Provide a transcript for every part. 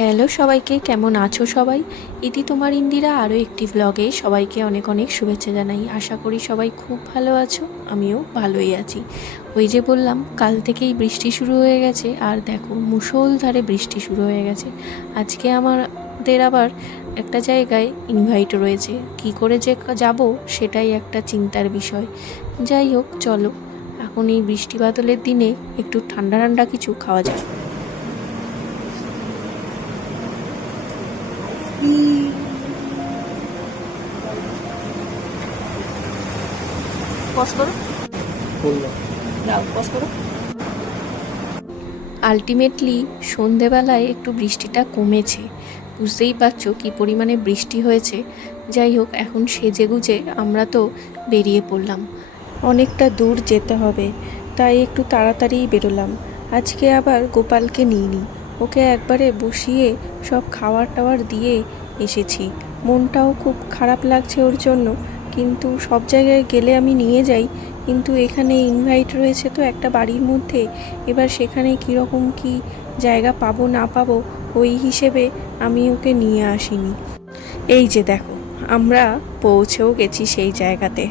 Hello সবাইকে, কেমন আছো সবাই? ইতি তোমার ইন্দিরা আরও একটি ভ্লগে সবাইকে অনেক অনেক শুভেচ্ছা জানাই। আশা করি সবাই খুব ভালো আছো, আমিও ভালোই আছি। ওই যে বললাম কাল থেকেই বৃষ্টি শুরু হয়ে গেছে, আর দেখো মুষলধারে বৃষ্টি শুরু হয়ে গেছে। আজকে আমাদের আবার একটা জায়গায় ইনভাইট রয়েছে, কি করে যে যাব সেটাই একটা চিন্তার বিষয়। যাই হোক চলো, এখন এই বৃষ্টি বাদলের দিনে একটু ঠান্ডা ঠান্ডা কিছু খাওয়া যাক। আলটিমেটলি সন্ধেবেলায় একটু বৃষ্টিটা কমেছে, বুঝতেই পারছো কী পরিমাণে বৃষ্টি হয়েছে। যাই হোক, এখন সেজেগুজে আমরা তো বেরিয়ে পড়লাম। অনেকটা দূর যেতে হবে, তাই একটু তাড়াতাড়িই বেরোলাম। আজকে আবার গোপালকে নিইনি, ওকে একবারে বসিয়ে সব খাবার টাওয়ার দিয়ে এসেছি। মনটাও খুব খারাপ লাগছে ওর জন্য, কিন্তু সব জায়গায় গেলে আমি নিয়ে যাই, কিন্তু এখানে ইনভাইট রয়েছে তো একটা বাড়ির মধ্যে, এবার সেখানে কীরকম কী জায়গা পাবো না পাবো ওই হিসেবে আমি ওকে নিয়ে আসিনি। এই যে দেখো, আমরা পৌঁছেও গেছি সেই জায়গাতে।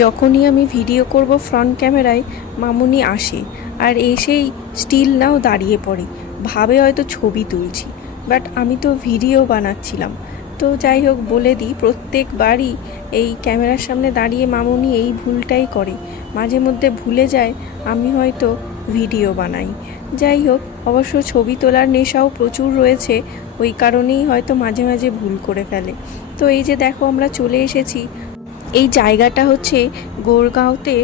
যখনই আমি ভিডিও করব ফ্রন্ট ক্যামেরায়, মামুনি আসে আর এসেই স্টিল নাও দাঁড়িয়ে পড়ে, ভাবে হয়তো ছবি তুলছি, বাট আমি তো ভিডিও বানাচ্ছিলাম। তো যাই হোক, বলে দিই, প্রত্যেকবারই এই ক্যামেরার সামনে দাঁড়িয়ে মামুনি এই ভুলটাই করে, মাঝে মধ্যে ভুলে যায় আমি হয়তো ভিডিও বানাই। যাই হোক, অবশ্য ছবি তোলার নেশাও প্রচুর রয়েছে, ওই কারণেই হয়তো মাঝে মাঝে ভুল করে ফেলে। তো এই যে দেখো, আমরা চলে এসেছি। এই জায়গাটা হচ্ছে গোরগাঁওতে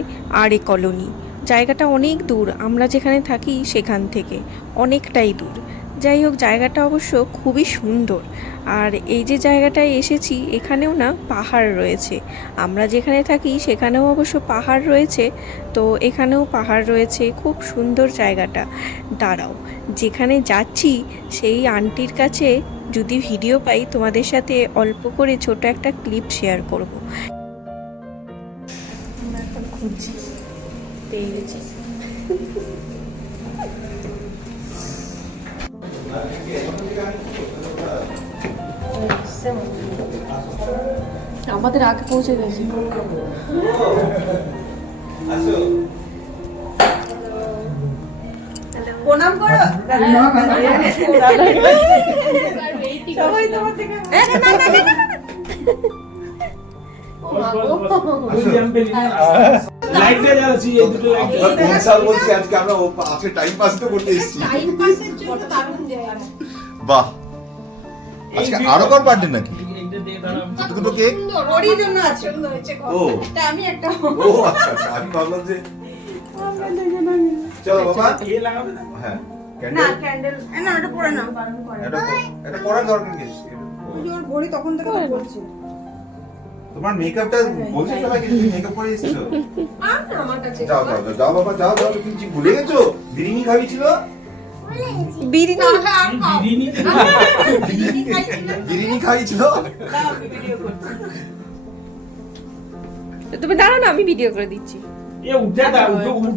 আরে কলোনি। জায়গাটা অনেক দূর, আমরা যেখানে থাকি সেখান থেকে অনেকটাই দূর। যাই হোক, জায়গাটা অবশ্য খুবই সুন্দর। আর এই যে জায়গাটায় এসেছি, এখানেও না পাহাড় রয়েছে। আমরা যেখানে থাকি সেখানেও অবশ্য পাহাড় রয়েছে, তো এখানেও পাহাড় রয়েছে। খুব সুন্দর জায়গাটা। দাঁড়াও, যেখানে যাচ্ছি সেই আন্টির কাছে যদি ভিডিও পাই তোমাদের সাথে অল্প করে ছোট একটা ক্লিপ শেয়ার করব। এখন খুঁজছি, পেয়ে গেছি। আমাদের আগে পৌঁছে গেছি। প্রণাম করো। সবাই তোমার থেকে বাহ, আজকে আরো কার বার্থডে নাকি? দুটো কেক ওরই জন্য আছে। ও আমি একটা ও আচ্ছা আচ্ছা, আমি ভাবলাম যে চলো বাবা হ্যাঁ না ক্যান্ডেল না, ওটা পড়ে নাও। এটা পড়ার দরকার কি? ওর ঘড়ি তখন থেকে তো বলছে। তোমার মেকআপটা বলছে সবাই কি তুমি মেকআপ করে এসেছো? আমার কাছে যাও যাও যাও বাবা, যাও যাও, কিছু ভুলে গেছো? বিরিয়ানি খাবি ছিল? বিরিয়ানি বিরিয়ানি খাবি ছিল? তুমি দাঁড়াও না, আমি ভিডিও করে দিচ্ছি।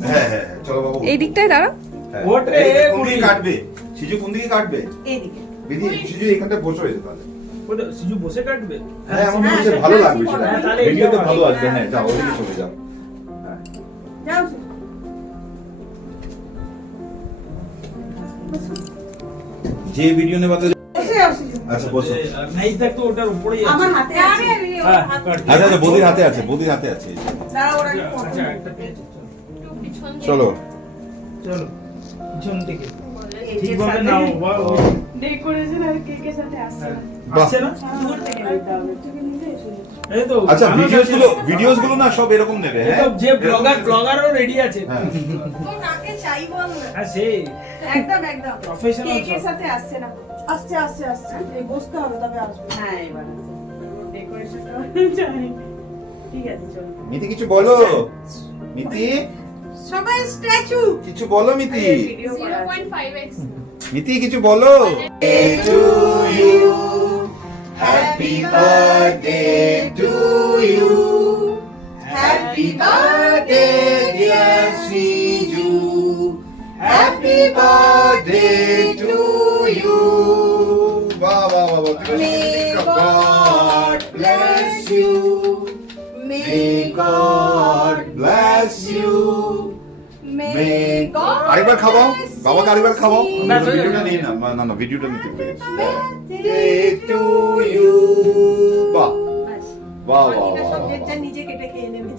হ্যাঁ হ্যাঁ চলো বাবা, এই দিকটায় দাঁড়াও। কোন দিকে কাটবে? সিজু কোন দিকে কাটবে? এইদিকে। বিরিয়ানি সিজু এখানটা বসে রয়েছে তাহলে। সিজু বসে কাটবে? হ্যাঁ আমার মনে হচ্ছে ভালো লাগবে সেটা, ভিডিওতে ভালো আসবে। হ্যাঁ যাও ওইদিকে চলে যাও। যাও যে ভিডিও নেবা তো বসে আসি। আচ্ছা বসো। নাইস, দেখ তো ওটার উপরেই আছে। আমার হাতে আছে। আচ্ছা আচ্ছা, বৌদির হাতে আছে, বৌদির হাতে আছে। দাঁড়া, ওরা কি ফটো আচ্ছা একটা পেয়েছি। চলো চলো পিছন থেকে ঠিকভাবে নাও বাবা। ডেকোরেশন আর কেকের সাথে আসছে। বাহ। আসছে না? দূর থেকে নিতে হবে। থেকে নিলে শুনি। এই তো আচ্ছা, ভিডিওস গুলো না সব এরকম নেবে। এই হ্যাঁ তো যে ব্লগারও রেডি আছে। হ্যাঁ। তো কাকে চাই বল না। হ্যাঁ সেই একদম একদম প্রফেশনাল কেকের সাথে আসছে না। আসছে আসছে আসছে। এই বসতে হবে তবে আসবে। হ্যাঁ এবার আসছে। ডেকোরেশনটা চাই। ঠিক আছে চলো। মিতি কিছু বলো। মিতি সবাই স্ট্যাচু। কিছু বলো মিতি। ভিডিও করা আছে। 0.5x মিতি কিছু বলো। Happy birthday to you, happy birthday dear Happy birthday to you. বাহ বাহ বাহ বাহ। May God bless you. May God bless you. May God আরেকবার খাওয়াও বাবাকে, আরেকবার খাওয়াও। না, ভিডিওটা নিয়ে না, না না ভিডিওটা নিতে ভুলে গেছি। Birthday to you. বাহ বাহ বাহ বাহ বাহ। নিজে কেটে খেয়ে নেবে।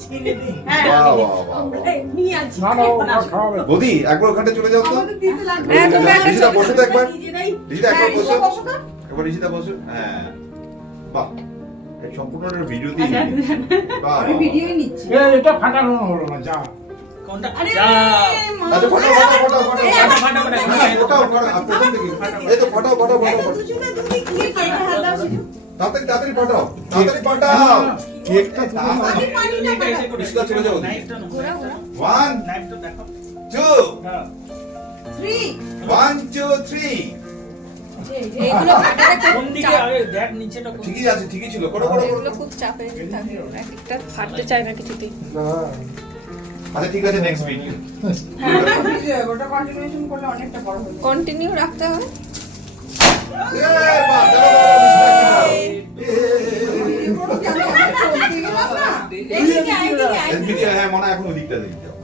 বাহ বাহ বাহ বাহ। এমনি আছি। না না ওরা খাওয়াবে বৌদি একবার ওখানে চলে যাও তো। আমাদের দিতে লাগবে। হ্যাঁ, তোমরা একটা ঋষিতা বসো তো একবার। নিজেরাই। ঋষিতা একবার হ্যাঁ, বসো। বসো তো। একবার ঋষিতা বসো। হ্যাঁ বাহ, এই সম্পূর্ণ ভিডিওতেই বাহ আমি বাহ। ভিডিওই নিচ্ছি। এটা ফাটানো হলো না যা কোনটা আরে যা মা। আচ্ছা ফটো ফটো ফটো এই ফটো আমার- ফাটা ফাটা না, ফটাও ফটাও প্রথম থেকে এই তো ফটাও ফটাও ফটাও ফটাও। দুজনে দুই কি কেটে হাত দাও শুধু। তাড়াতাড়ি তাড়াতাড়ি ফটাও তাড়াতাড়ি ফটাও। কেকটা আমি পারি না কাটা। ঋষিতা চলে যাও। নাইফটা না ঘোরা ঘোরা। 1 নাইফটা দেখো 2 হ্যাঁ 3 1 2 3। এইগুলো কাটাটা কোন দিকে আগে দেখ নিচেটা কোন ঠিকই আছে, ঠিকই ছিল। করো করো এগুলো করো। খুব চাপের থাকে, একটা ফাটতে চায় না কিছুতেই। আচ্ছা ঠিক আছে, নেক্সট ভিডিও। ওটা কন্টিনিউশন করলে অনেকটা বড় হয়ে যাবে। কন্টিনিউ রাখতে হবে। এই বাহ, দাও, দাও, দাও, এইদিকে, এইদিকে, এই এইদিকে। ভিডিও হ্যাঁ মনে হয় এখন ওদিকটা দেখতে যাও।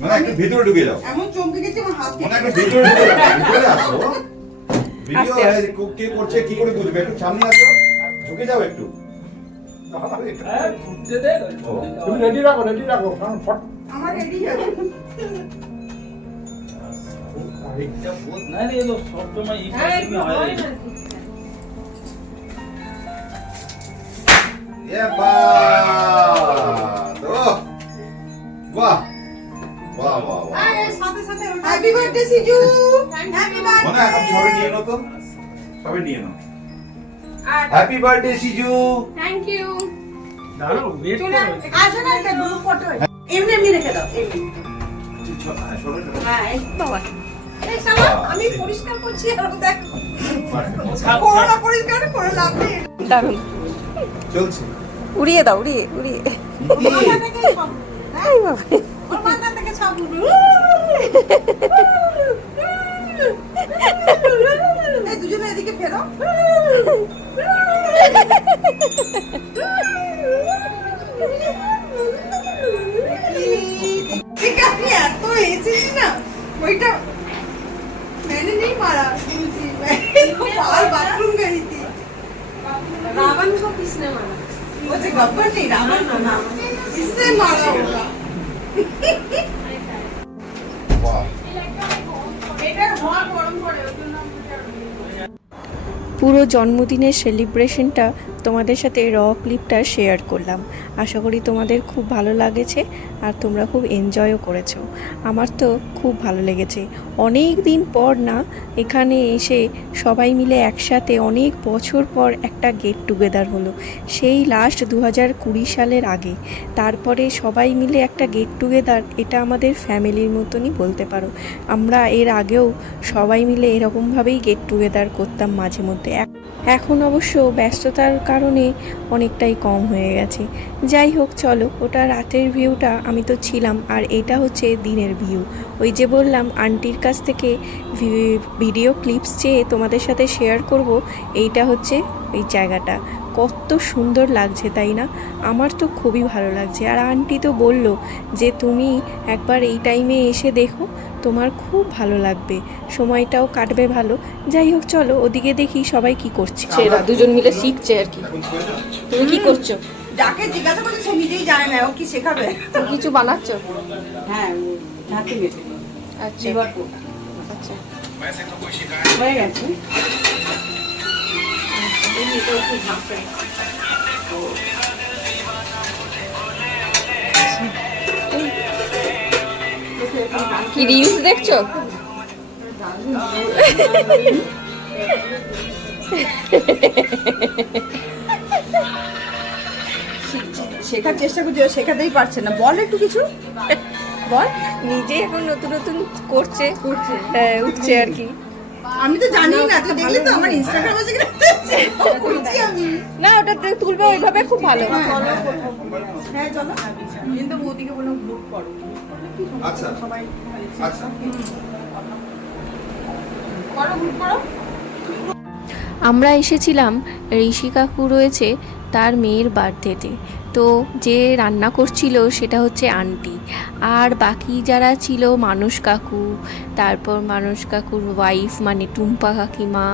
মানে একটু ভিতরে ঢুকে যাও। এমন চমকে গেছে আমার হাত মনে হয় কেটে একটু ভিতরে ঢুকে যাও। ভিতরে আসো। ভিডিও আস্তে আস্তে। কে করছে কি করে বুঝবে, একটু সামনে আসো, ঢুকে যাও একটু। হ্যাঁ ফুটতে দে তুমি রেডি রাখো কারণ ফট আমার রেডি আছে। এটা বহুত না রে এলো সব সময় এই প্রবলেমই হয় রে এ বাহ, তো বাহ বাহ বাহ বাহ। আরে সাথে সাথে হ্যাপি বার্থডে সিজু। হ্যাপি মনে হয় এখন সবাই নিয়ে নাও তো, সবাই নিয়ে নাও। Happy birthday Siju. Thank you. দাঁড়াও ওয়েট করো আসো না একটা গ্রুপ ফটো। এমনি এমনি রেখে দাও এমনি। হ্যাঁ, সবাই নাও। হ্যাঁ এই বাবা এই সামা আমি পরিষ্কার করছি আর ও দেখ ছাপ করোনা পরিষ্কার করে লাভ নেই। দারুণ, চলছে। উড়িয়ে দাও, উড়িয়ে উড়িয়ে। ওর মাথা থেকে সব এই বাবা, ওর মাথা থেকে সব এই দুজনে এদিকে ফেরো। ঠিক আছে এত এসেছি না ওইটা मैंने नहीं मारा दूसरी मैंने तो बाहर बाथरूम गई थी रावण को किसने मारा वो जो गब्बर नहीं रावण को ना इसने मारा होगा বাহ। এটা হওয়ার গরম পড়ে ওই জন্য পুরো জন্মদিনের সেলিব্রেশনটা তোমাদের সাথে ক্লিপটা শেয়ার করলাম। আশা করি তোমাদের খুব ভালো লাগেছে আর তোমরা খুব এনজয়ও করেছো। আমার তো খুব ভালো লেগেছে। অনেক দিন পর না এখানে এসে সবাই মিলে একসাথে অনেক বছর পর একটা গেট টুগেদার হলো। সেই লাস্ট 2020 সালের আগে। তারপরে সবাই মিলে একটা গেট টুগেদার, এটা আমাদের ফ্যামিলির মতনই বলতে পারো। আমরা এর আগেও সবাই মিলে এরকমভাবেই গেট টুগেদার করতাম মাঝে মধ্যে। এখন অবশ্য ব্যস্ততার কারণে অনেকটাই কম হয়ে গেছে। যাই হোক চলো, ওটা রাতের ভিউটা, আমি তো ছিলাম, আর এটা হচ্ছে দিনের ভিউ। ওই যে বললাম আন্টির কাছ থেকে ভিডিও ক্লিপস চেয়ে তোমাদের সাথে শেয়ার করব, এইটা হচ্ছে এই জায়গাটা। কত সুন্দর লাগছে তাই না? আমার তো খুবই ভালো লাগছে। আর আন্টি তো বলল যে তুমি একবার এই টাইমে এসে দেখো, তোমার খুব ভালো লাগবে, সময়টাও কাটবে ভালো। যাই হোক চলো ওদিকে দেখি সবাই কি করছে। এরা দুজন মিলে শিখছে আর কি। তুমি কি করছো? যাকে জিজ্ঞাসা করছে সে নিজেই জানে না ও কি শেখাবে। তুমি কিছু বানাচ্ছো? হ্যাঁ হাতে মেটে আচ্ছা আচ্ছা, হয়ে গেছে। কি রিলস দেখছো? শেখার চেষ্টা করছি ও শেখাতেই পারছে না। বল একটু কিছু বল। নিজে এখন নতুন নতুন করছে, উঠছে আর কি। আমি তো জানি না, তুই দেখলি তো আমার ইনস্টাগ্রাম আছে কিনা করছি আমি। না ওটা তুলবে ওইভাবে, খুব ভালো। হ্যাঁ চলো কিন্তু বৌদিকে বললাম গ্রুপ করো, আচ্ছা সবাই আচ্ছা করো, গ্রুপ করো। আমরা এসেছিলাম ঋষি কাকু রয়েছে তার মেয়ের বার্থডেতে। তো যে রান্না করছিল সেটা হচ্ছে আন্টি, আর বাকি যারা ছিল মানস কাকু, তারপর মানস কাকুর ওয়াইফ মানে টুম্পা কাকিমা,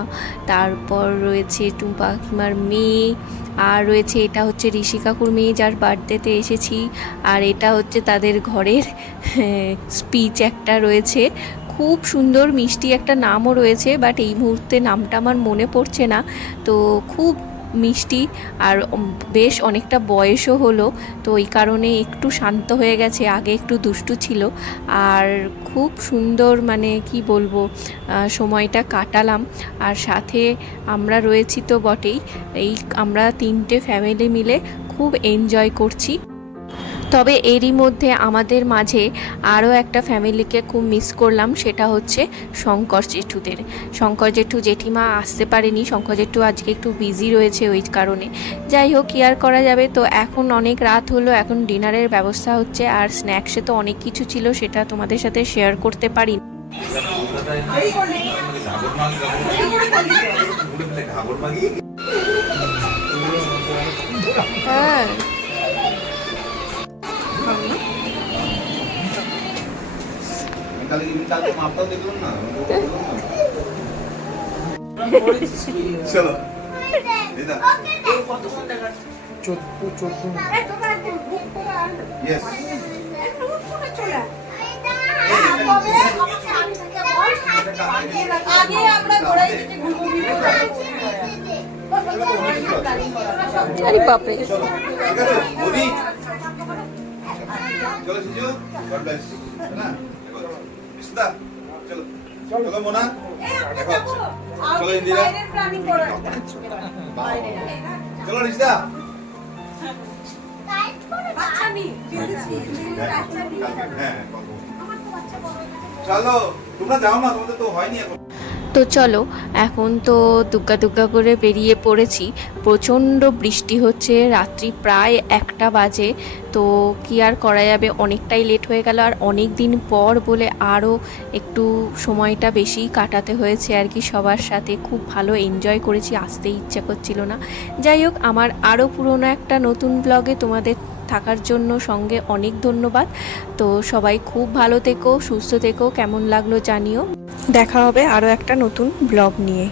তারপর রয়েছে টুম্পা কাকিমার মেয়ে, আর রয়েছে এটা হচ্ছে ঋষি কাকুর মেয়ে যার বার্থডেতে এসেছি, আর এটা হচ্ছে তাদের ঘরের স্পিচ একটা রয়েছে। খুব সুন্দর মিষ্টি একটা নামও রয়েছে, বাট এই মুহূর্তে নামটা আমার মনে পড়ছে না। তো খুব মিষ্টি, আর বেশ অনেকটা বয়সও হলো, তো এই কারণে একটু শান্ত হয়ে গেছে, আগে একটু দুষ্টু ছিল। আর খুব সুন্দর মানে কি বলবো, সময়টা কাটালাম। আর সাথে আমরা রয়েছি তো বটেই, এই আমরা 3টে ফ্যামিলি মিলে খুব এনজয় করছি। তবে এরই মধ্যে আমাদের মাঝে আরও একটা ফ্যামিলিকে খুব মিস করলাম, সেটা হচ্ছে শঙ্কর জেঠুদের। শঙ্কর জেঠু জেঠিমা আসতে পারেনি, শঙ্কর জেঠু আজকে একটু বিজি রয়েছে ওই কারণে। যাই হোক, কি আর করা যাবে। তো এখন অনেক রাত হলো, এখন ডিনারের ব্যবস্থা হচ্ছে, আর স্ন্যাক্সে তো অনেক কিছু ছিল, সেটা তোমাদের সাথে শেয়ার করতে পারি। হ্যাঁ, কালকে মাপটাও দেখলাম না, চলো দিদা। Yes. আগে আমরা ঘোড়ায় যেতে ঘুরবো, আরে বাপরে, ঠিক আছে মোদি, চলো সিজু, গড ব্লেস না বিস্তা, চলো চলো মোনা, দেখা হচ্ছে, চলো ইন্দিরা, চলো রিস্তা, হ্যাঁ চলো তোমরা যাও না, তোমাদের তো হয়নি এখন। তো চলো এখন তো দুগ্গা দুগ্গা করে বেরিয়ে পড়েছি। প্রচণ্ড বৃষ্টি হচ্ছে, রাত্রি প্রায় 1টা বাজে। তো কি আর করা যাবে, অনেকটাই লেট হয়ে গেল, আর অনেক দিন পর বলে আরও একটু সময়টা বেশি কাটাতে হয়েছে আর কি সবার সাথে। খুব ভালো এনজয় করেছি, আসতে ইচ্ছা করছিল না। যাই হোক, আমার আরও পুরনো একটা নতুন ব্লগে তোমাদের থাকার জন্য সঙ্গে অনেক ধন্যবাদ। তো সবাই খুব ভালো থেকো, সুস্থ থেকো, কেমন লাগলো জানিও। দেখা হবে আরও একটা নতুন ব্লগ নিয়ে।